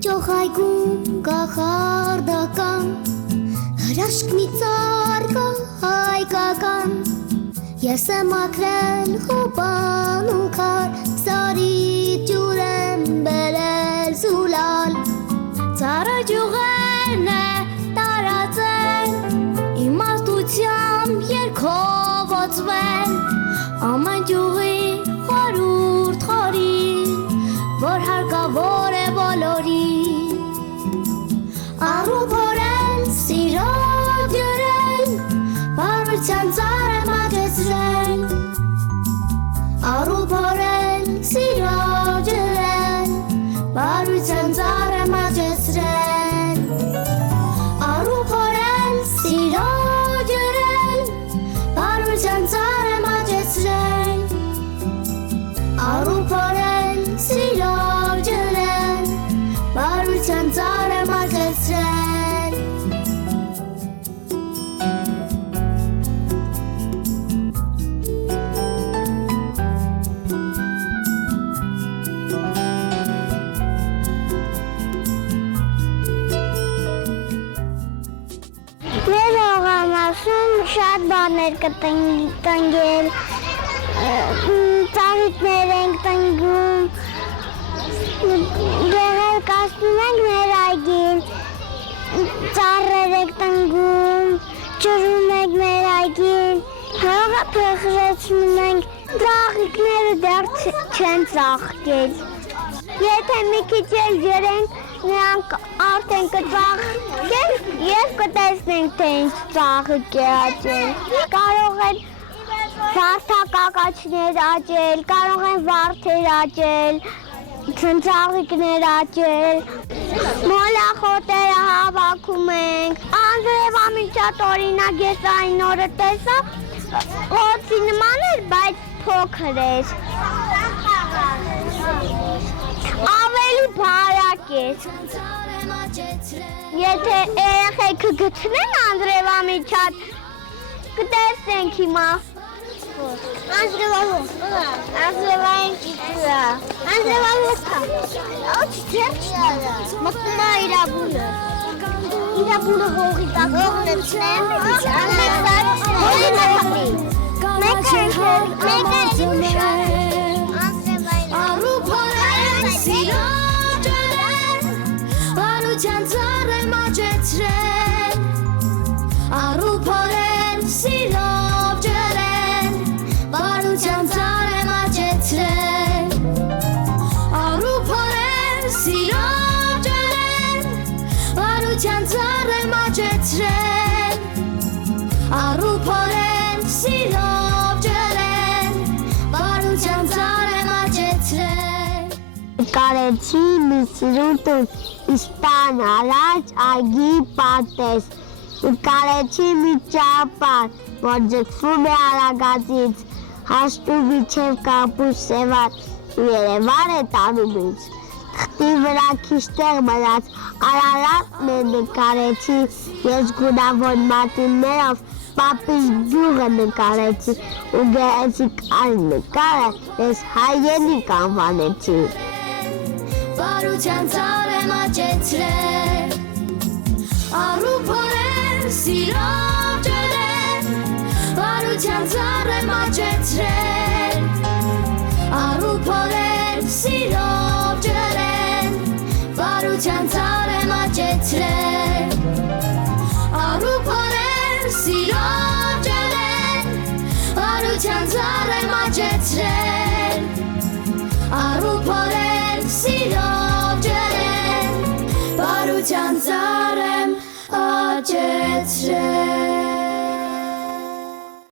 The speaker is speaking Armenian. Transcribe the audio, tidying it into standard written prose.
Ճոխայգում կախարդական հրաշք մի ծառ կա հայկական Ես եմ ակրել հոպան ու քար Սարի ջուր եմ բերել զուլալ Ծառը ջուղերն է տարածել Իմաստությամբ երգով օծվել Ամեն ջուղի խորուրդ խորին Որ հարկավոր է բոլորին Առու փորել, սիրո ջրել Բարության ծառ եմ աջեցրել Առու փորել, սիրո ջրել Բարության ծառ եմ աջեցրել Առու փորել, սիրո ջրել Բարության ծառ եմ աջեցրել Առու փորել, սիրո ջրել Բարության ծառ եմ աջեցրել Մեր ողամասում շատ բաներ կտնգել, ծաղիկներ ենք տնգում, դեղեր կասնում ենք մեր այգին, ծառեր ենք տնգում, ջրում ենք մեր այգին, հողը փխրեցնում ենք, ծաղիկները դեռ չեն ծաղկել։ Եթե մի քիչ էլ ջրենք, նրանք արդեն կծաղկեն և կտեսնենք, թե ինչ ծաղիկ է աճել։ Կարող են վարդակակաչներ աճել, կարող են վարդեր աճել, ծաղիկներ աճել, մոլախոտերը հավաքում ենք։ Անձրևամիջատ օրինակ ես այն օրը տեսա, օձի նման էր, բայց փոքր էր։ Ավելի բարակ էր։ Եթե երեխեքը գտնեն անձրևամիջատ, կտեսնենք հիմա։ Անձրևային ճիծուրա։ Անձրևային կա։ Ոչ չերչն է։ Մտնում է իրաբունը։ Իրաբունը հողի տակ հողնեցնեմ, հողի նահապի։ Մեկը Առու փորել, սիրո ջրել, բարության ծառ եմ աջեցրել Առու փորել, սիրո ջրել, բարության ծառ եմ աջեցրել Առու փորել, սիրո ջրել, բարության ծառ եմ աջեցրել Առու փորել, սիրո Կարեցի մի սիրուտուն իսպան առաջ այգի պատես Կարեցի մի ճապար, որ ձգվում է արագածից Հաշտու միջև կապուս սևատ երևար է տանում ինձ Խտի վրա քիստեղ մնաց արարատն է նկարեցի Ես գունավոր մատիններով պապիս գյուղը նկարեցի Ու գեղեցիկ այն նկարը ես հայրենիք անվանեցի Բարության ծառ եմ աջեցրել Առու փորել, սիրո ջրել Բարության ծառ եմ աջեցրել Առու փորել, սիրո ջրել Բարության ծառ եմ աջեցրել Առու փորել, սիրո ջրել Բարության ծառ եմ աջեցրել Առու փորել, սիրո ջրել Բարության ծառ եմ աջեցրել